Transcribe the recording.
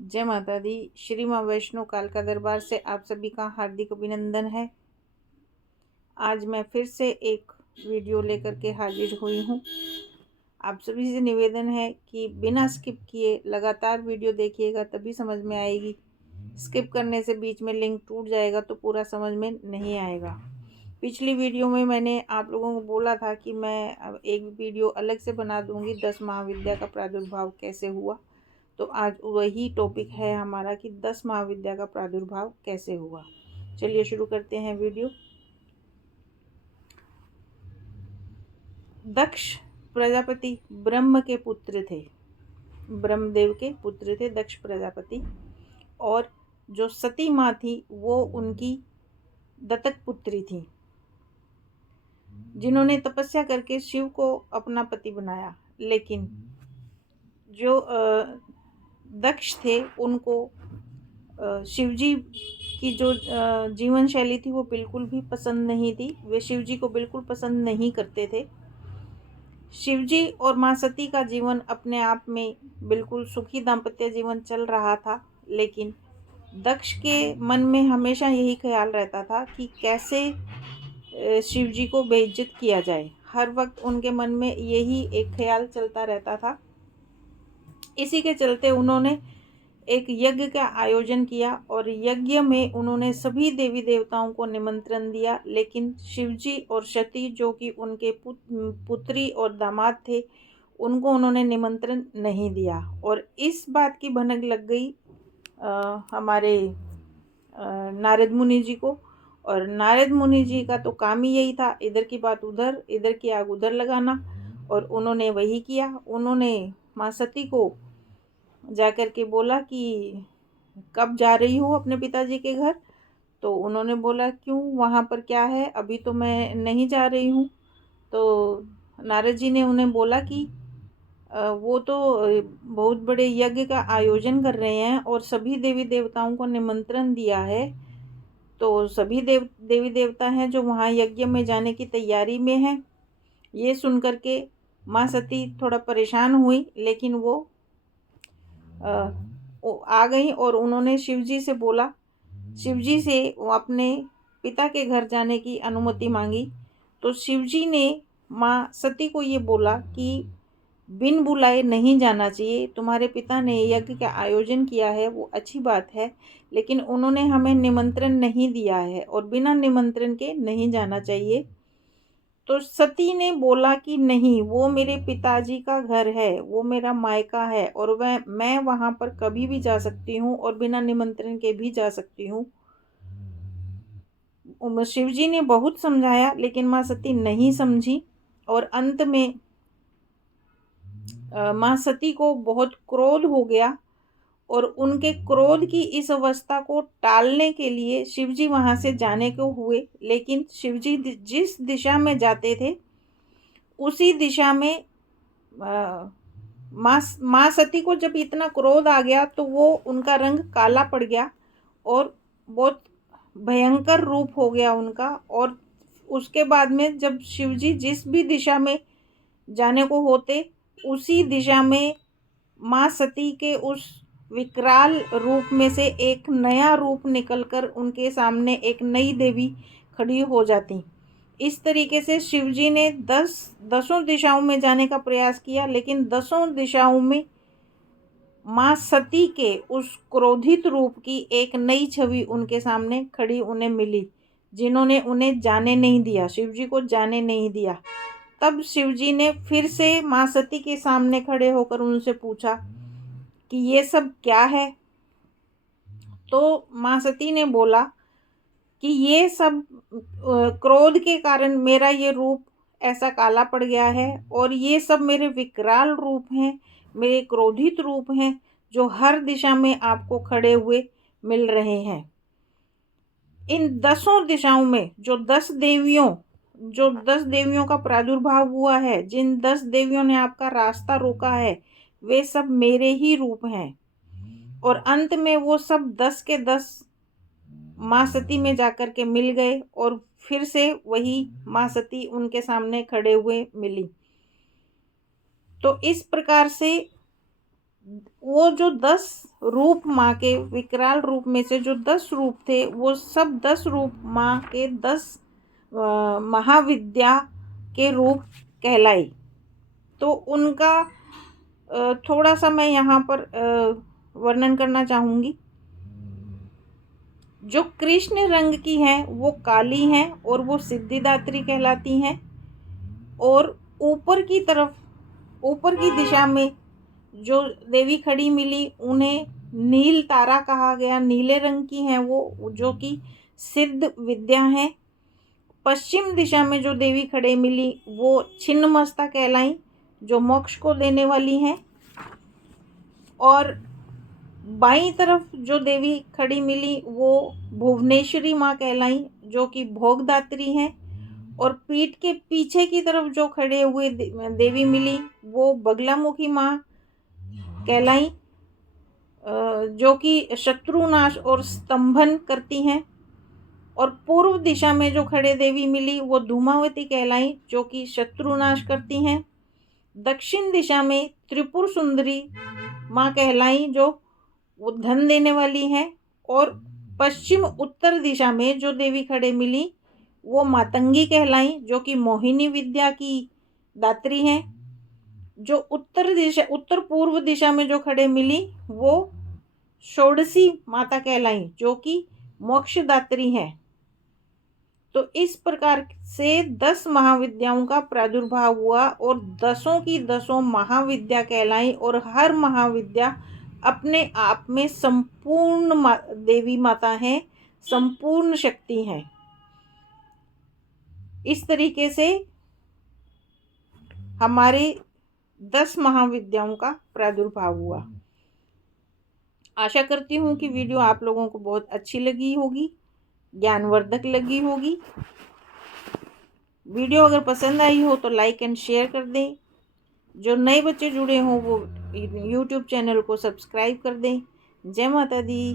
जय माता दी। श्री माँ वैष्णो कालका दरबार से आप सभी का हार्दिक अभिनंदन है। आज मैं फिर से एक वीडियो लेकर के हाजिर हुई हूँ। आप सभी से निवेदन है कि बिना स्किप किए लगातार वीडियो देखिएगा, तभी समझ में आएगी। स्किप करने से बीच में लिंक टूट जाएगा तो पूरा समझ में नहीं आएगा। पिछली वीडियो में मैंने आप लोगों को बोला था कि मैं अब एक वीडियो अलग से बना दूंगी 10 महाविद्या का प्रादुर्भाव कैसे हुआ। तो आज वही टॉपिक है हमारा कि 10 महाविद्या का प्रादुर्भाव कैसे हुआ। चलिए शुरू करते हैं वीडियो। दक्ष प्रजापति ब्रह्म के पुत्र थे, ब्रह्मदेव के पुत्र थे दक्ष प्रजापति। और जो सती माँ थी वो उनकी दत्तक पुत्री थी, जिन्होंने तपस्या करके शिव को अपना पति बनाया। लेकिन जो दक्ष थे उनको शिवजी की जो जीवन शैली थी वो बिल्कुल भी पसंद नहीं थी। वे शिवजी को बिल्कुल पसंद नहीं करते थे। शिवजी और माँ सती का जीवन अपने आप में बिल्कुल सुखी दाम्पत्य जीवन चल रहा था, लेकिन दक्ष के मन में हमेशा यही ख्याल रहता था कि कैसे शिवजी को बेइज्जत किया जाए। हर वक्त उनके मन में यही एक ख्याल चलता रहता था। इसी के चलते उन्होंने एक यज्ञ का आयोजन किया और यज्ञ में उन्होंने सभी देवी देवताओं को निमंत्रण दिया, लेकिन शिवजी और सती जो कि उनके पुत्री और दामाद थे उनको उन्होंने निमंत्रण नहीं दिया। और इस बात की भनक लग गई हमारे नारद मुनि जी को। और नारद मुनि जी का तो काम ही यही था, इधर की बात उधर, इधर की आग उधर लगाना। और उन्होंने वही किया। उन्होंने माँ सती को जाकर के बोला कि कब जा रही हो अपने पिताजी के घर। तो उन्होंने बोला क्यों, वहाँ पर क्या है, अभी तो मैं नहीं जा रही हूँ। तो नारद जी ने उन्हें बोला कि वो तो बहुत बड़े यज्ञ का आयोजन कर रहे हैं और सभी देवी देवताओं को निमंत्रण दिया है। तो सभी देवी देवता हैं जो वहाँ यज्ञ में जाने की तैयारी में हैं। ये सुन करके माँ सती थोड़ा परेशान हुई, लेकिन वो आ गई और उन्होंने शिवजी से बोला, शिवजी से वो अपने पिता के घर जाने की अनुमति मांगी। तो शिवजी ने माँ सती को ये बोला कि बिन बुलाए नहीं जाना चाहिए। तुम्हारे पिता ने यज्ञ का आयोजन किया है वो अच्छी बात है, लेकिन उन्होंने हमें निमंत्रण नहीं दिया है और बिना निमंत्रण के नहीं जाना चाहिए। तो सती ने बोला कि नहीं, वो मेरे पिताजी का घर है, वो मेरा मायका है और मैं वहाँ पर कभी भी जा सकती हूँ और बिना निमंत्रण के भी जा सकती हूँ। शिवजी ने बहुत समझाया, लेकिन माँ सती नहीं समझी। और अंत में माँ सती को बहुत क्रोध हो गया और उनके क्रोध की इस अवस्था को टालने के लिए शिवजी वहाँ से जाने को हुए। लेकिन शिवजी जिस दिशा में जाते थे उसी दिशा में माँ सती को जब इतना क्रोध आ गया तो वो उनका रंग काला पड़ गया और बहुत भयंकर रूप हो गया उनका। और उसके बाद में जब शिवजी जिस भी दिशा में जाने को होते उसी दिशा में माँ सती के उस विकराल रूप में से एक नया रूप निकलकर उनके सामने एक नई देवी खड़ी हो जाती। इस तरीके से शिवजी ने दसों दिशाओं में जाने का प्रयास किया, लेकिन दसों दिशाओं में माँ सती के उस क्रोधित रूप की एक नई छवि उनके सामने खड़ी उन्हें मिली, जिन्होंने उन्हें जाने नहीं दिया, शिवजी को जाने नहीं दिया। तब शिवजी ने फिर से माँ सती के सामने खड़े होकर उनसे पूछा कि ये सब क्या है। तो माँ सती ने बोला कि ये सब क्रोध के कारण मेरा ये रूप ऐसा काला पड़ गया है और ये सब मेरे विकराल रूप हैं, मेरे क्रोधित रूप हैं जो हर दिशा में आपको खड़े हुए मिल रहे हैं। इन दसों दिशाओं में जो 10 देवियों का प्रादुर्भाव हुआ है, जिन 10 देवियों ने आपका रास्ता रोका है, वे सब मेरे ही रूप हैं। और अंत में वो सब 10 के 10 माँ सती में जाकर के मिल गए और फिर से वही माँ सती उनके सामने खड़े हुए मिली। तो इस प्रकार से वो जो 10 रूप माँ के विकराल रूप में से जो 10 रूप थे, वो सब 10 रूप माँ के 10 महाविद्या के रूप कहलाई। तो उनका थोड़ा सा मैं यहाँ पर वर्णन करना चाहूँगी। जो कृष्ण रंग की हैं वो काली हैं और वो सिद्धिदात्री कहलाती हैं। और ऊपर की तरफ, ऊपर की दिशा में जो देवी खड़ी मिली उन्हें नील तारा कहा गया, नीले रंग की हैं वो, जो कि सिद्ध विद्या हैं। पश्चिम दिशा में जो देवी खड़े मिली वो छिन्नमस्ता कहलाई, जो मोक्ष को देने वाली हैं। और बाईं तरफ जो देवी खड़ी मिली वो भुवनेश्वरी माँ कहलाई, जो कि भोगदात्री हैं। और पीठ के पीछे की तरफ जो खड़े हुए देवी मिली वो बगलामुखी माँ कहलाई, जो कि शत्रुनाश और स्तंभन करती हैं। और पूर्व दिशा में जो खड़े देवी मिली वो धूमावती कहलाई, जो कि शत्रुनाश करती हैं। दक्षिण दिशा में त्रिपुर सुंदरी माँ कहलाई, जो वो धन देने वाली हैं। और पश्चिम उत्तर दिशा में जो देवी खड़े मिली वो मातंगी कहलाई, जो कि मोहिनी विद्या की दात्री हैं। जो उत्तर पूर्व दिशा में जो खड़े मिली वो षोडशी माता कहलाई, जो कि मोक्षदात्री हैं। तो इस प्रकार से 10 महाविद्याओं का प्रादुर्भाव हुआ और 10 की 10 महाविद्या कहलाई। और हर महाविद्या अपने आप में संपूर्ण देवी माता हैं, संपूर्ण शक्ति हैं। इस तरीके से हमारे 10 महाविद्याओं का प्रादुर्भाव हुआ। आशा करती हूँ कि वीडियो आप लोगों को बहुत अच्छी लगी होगी, ज्ञानवर्धक लगी होगी। वीडियो अगर पसंद आई हो तो लाइक एंड शेयर कर दें। जो नए बच्चे जुड़े हों वो यूट्यूब चैनल को सब्सक्राइब कर दें। जय माता दी।